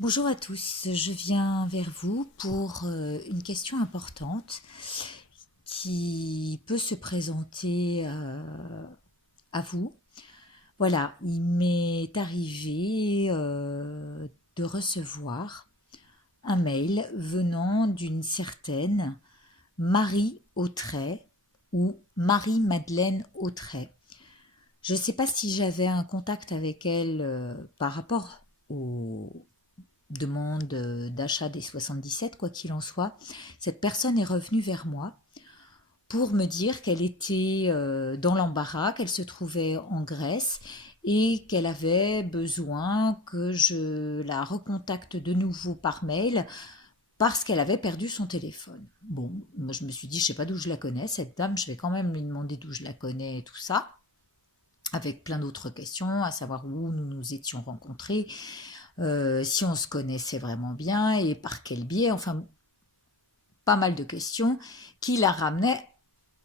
Bonjour à tous, je viens vers vous pour une question importante qui peut se présenter à vous. Voilà, il m'est arrivé de recevoir un mail venant d'une certaine Marie Autray ou Marie-Madeleine Autray. Je ne sais pas si j'avais un contact avec elle par rapport au demande d'achat des 77, quoi qu'il en soit. Cette personne est revenue vers moi pour me dire qu'elle était dans l'embarras, qu'elle se trouvait en Grèce et qu'elle avait besoin que je la recontacte de nouveau par mail parce qu'elle avait perdu son téléphone. Bon, moi je me suis dit, je sais pas d'où je la connais, cette dame, je vais quand même lui demander d'où je la connais et tout ça, avec plein d'autres questions, à savoir où nous nous étions rencontrés, si on se connaissait vraiment bien et par quel biais, enfin pas mal de questions qui la ramenaient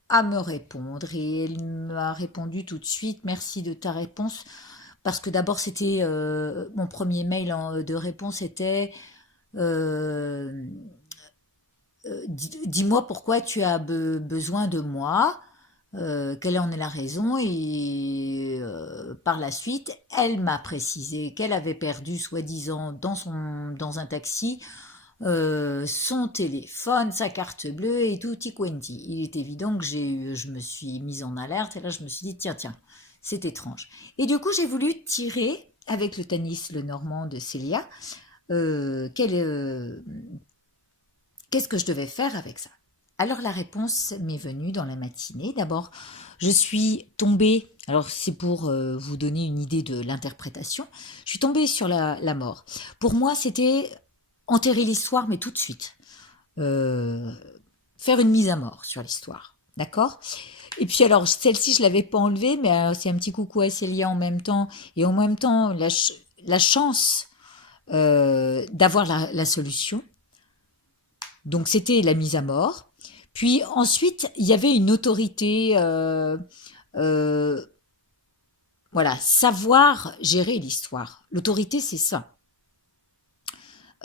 à me répondre. Et elle m'a répondu tout de suite, merci de ta réponse, parce que d'abord c'était mon premier mail de réponse était dis-moi pourquoi tu as besoin de moi. Quelle en est la raison et par la suite elle m'a précisé qu'elle avait perdu soi-disant dans un taxi son téléphone, sa carte bleue et tutti quanti. Il est évident que je me suis mise en alerte et là je me suis dit tiens, c'est étrange. Et du coup j'ai voulu tirer avec le tennis le normand de Célia euh, quel, euh, qu'est-ce que je devais faire avec ça. Alors la réponse m'est venue dans la matinée. D'abord, je suis tombée, alors c'est pour vous donner une idée de l'interprétation, je suis tombée sur la mort. Pour moi, c'était enterrer l'histoire, mais tout de suite. Euh, Faire une mise à mort sur l'histoire. D'accord. Et puis alors, celle-ci, je ne l'avais pas enlevée, mais c'est un petit coucou à Célia en même temps. Et en même temps, la chance d'avoir la solution. Donc c'était la mise à mort. Puis ensuite, il y avait une autorité, euh, voilà, savoir gérer l'histoire. L'autorité, c'est ça.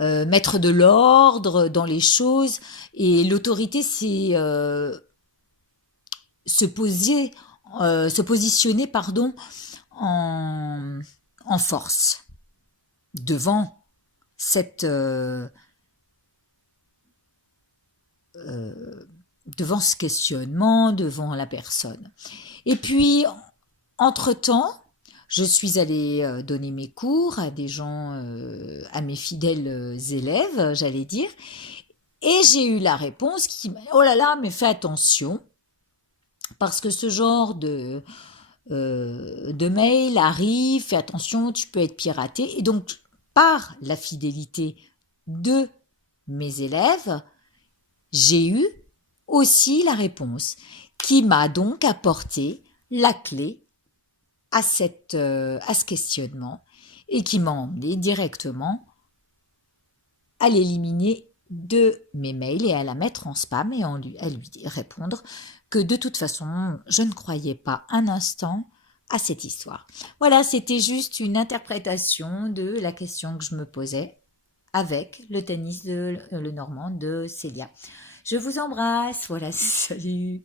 Mettre de l'ordre dans les choses. Et l'autorité, c'est se positionner, pardon, en, en force devant cette, devant ce questionnement, devant la personne. Et puis, entre-temps, je suis allée donner mes cours à des gens, à mes fidèles élèves, j'allais dire, et j'ai eu la réponse qui m'a dit, oh là là, mais fais attention, parce que ce genre de mail arrive, fais attention, tu peux être piraté. Et donc, par la fidélité de mes élèves, j'ai eu aussi la réponse qui m'a donc apporté la clé à ce questionnement et qui m'a emmené directement à l'éliminer de mes mails et à la mettre en spam et à lui répondre que de toute façon, je ne croyais pas un instant à cette histoire. Voilà, c'était juste une interprétation de la question que je me posais avec le tennis de le normand de Célia. Je vous embrasse, voilà, salut.